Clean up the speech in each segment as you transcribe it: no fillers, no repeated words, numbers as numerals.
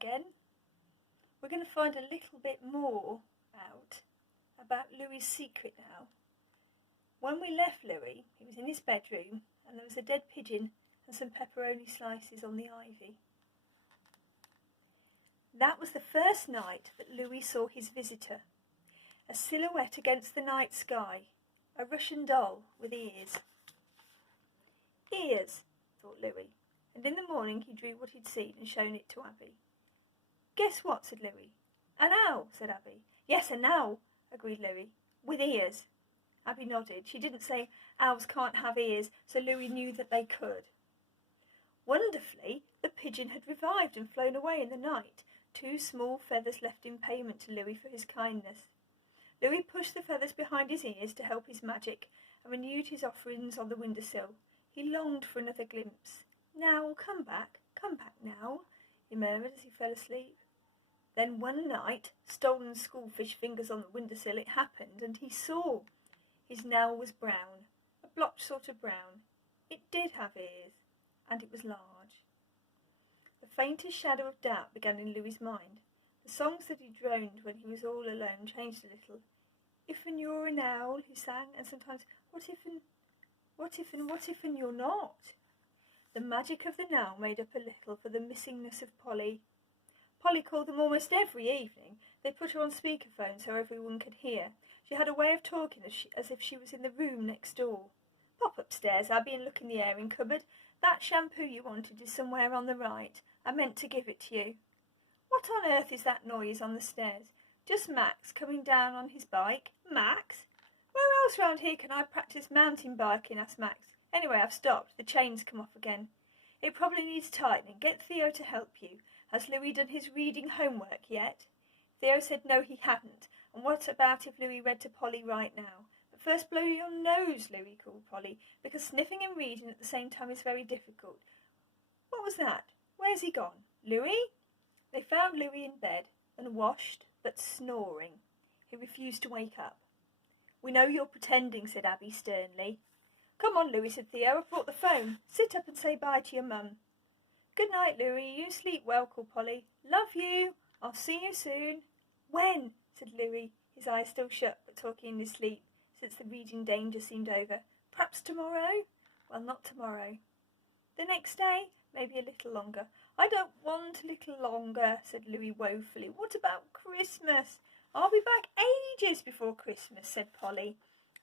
again. We're going to find a little bit more out about Louis's secret now. When we left Louis, he was in his bedroom and there was a dead pigeon and some pepperoni slices on the ivy. That was the first night that Louis saw his visitor, a silhouette against the night sky, a Russian doll with ears. Ears, thought Louis, and in the morning he drew what he'd seen and shown it to Abby. Guess what, said Louis. An owl, said Abby. Yes, an owl, agreed Louis, with ears. Abby nodded. She didn't say owls can't have ears, so Louis knew that they could. Wonderfully, the pigeon had revived and flown away in the night, 2 small feathers left in payment to Louis for his kindness. Louis pushed the feathers behind his ears to help his magic and renewed his offerings on the windowsill. He longed for another glimpse. Now, come back now, he murmured as he fell asleep. Then one night, stolen schoolfish fingers on the windowsill, it happened, and he saw. His nail was brown, a blotched sort of brown. It did have ears, and it was large. The faintest shadow of doubt began in Louis's mind. The songs that he droned when he was all alone changed a little. If and you're an owl, he sang, and sometimes, what if and you're not? The magic of the now made up a little for the missingness of Polly. Polly called them almost every evening. They put her on speakerphone so everyone could hear. She had a way of talking as if she was in the room next door. Pop upstairs, Abby, and look in the airing cupboard. That shampoo you wanted is somewhere on the right. I meant to give it to you. What on earth is that noise on the stairs? Just Max coming down on his bike. Max? Where else round here can I practice mountain biking? Asked Max. Anyway, I've stopped. The chain's come off again. It probably needs tightening. Get Theo to help you. Has Louis done his reading homework yet? Theo said no, he hadn't. And what about if Louis read to Polly right now? But first blow your nose, Louis called Polly, because sniffing and reading at the same time is very difficult. What was that? Where's he gone? Louis? They found Louis in bed, unwashed, but snoring. He refused to wake up. We know you're pretending, said Abby sternly. Come on, Louis, said Theo. I've brought the phone. Sit up and say bye to your mum. Good night, Louis. You sleep well, called Polly. Love you. I'll see you soon. When? Said Louis, his eyes still shut, but talking in his sleep, since the reading danger seemed over. Perhaps tomorrow? Well, not tomorrow. The next day? Maybe a little longer. I don't want a little longer, said Louis woefully. What about Christmas? I'll be back ages before Christmas, said Polly,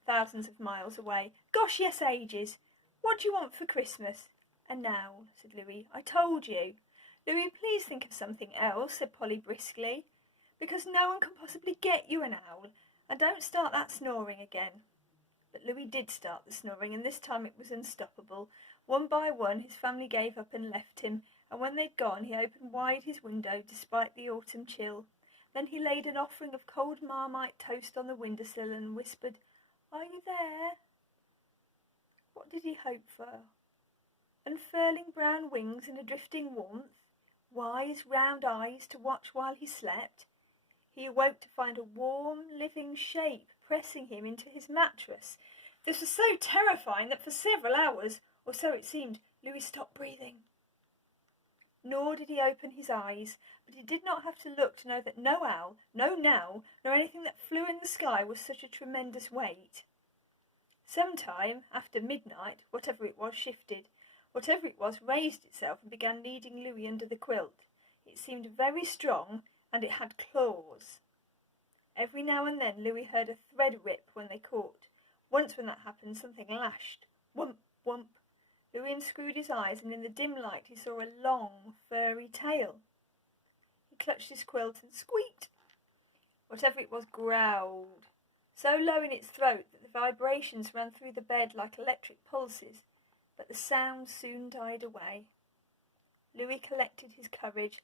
thousands of miles away. Gosh, yes, ages. What do you want for Christmas? An owl, said Louis. I told you. Louis, please think of something else, said Polly briskly, because no one can possibly get you an owl. And don't start that snoring again. But Louis did start the snoring, and this time it was unstoppable. One by one his family gave up and left him, and when they'd gone he opened wide his window despite the autumn chill. Then he laid an offering of cold Marmite toast on the windowsill and whispered, Are you there? What did he hope for? Unfurling brown wings in a drifting warmth, wise round eyes to watch while he slept. He awoke to find a warm, living shape pressing him into his mattress. This was so terrifying that for several hours, or so it seemed, Louis stopped breathing. Nor did he open his eyes, but he did not have to look to know that no owl, no now, nor anything that flew in the sky was such a tremendous weight. Sometime after midnight, whatever it was shifted. Whatever it was raised itself and began leading Louis under the quilt. It seemed very strong, and it had claws. Every now and then Louis heard a thread rip when they caught. Once when that happened, something lashed. Whump, whump. Louis unscrewed his eyes, and in the dim light he saw a long, furry tail. He clutched his quilt and squeaked. Whatever it was growled, so low in its throat that the vibrations ran through the bed like electric pulses, but the sound soon died away. Louis collected his courage.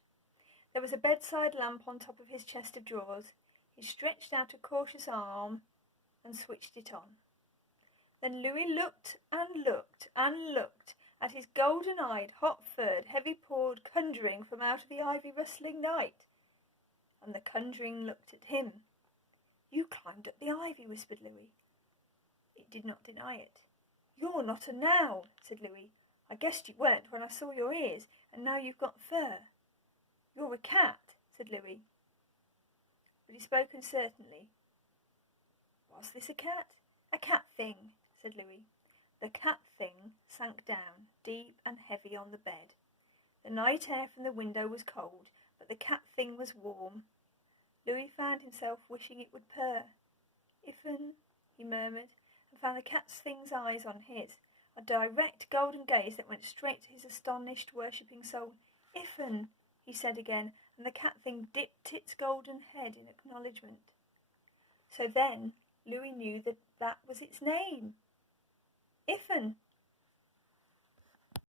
There was a bedside lamp on top of his chest of drawers. He stretched out a cautious arm and switched it on. Then Louis looked and looked and looked at his golden-eyed, hot-furred, heavy-pawed conjuring from out of the ivy-rustling night. And the conjuring looked at him. You climbed up the ivy, whispered Louis. It did not deny it. You're not an owl, said Louis. I guessed you weren't when I saw your ears, and now you've got fur. You're a cat, said Louis, but he spoke uncertainly. Was this a cat? A cat thing, said Louis. The cat thing sank down, deep and heavy on the bed. The night air from the window was cold, but the cat thing was warm. Louis found himself wishing it would purr. Iffen, he murmured, and found the cat thing's eyes on his, a direct golden gaze that went straight to his astonished, worshipping soul. Iffen, he said again, and the cat thing dipped its golden head in acknowledgement. So then Louis knew that was its name. Iffen,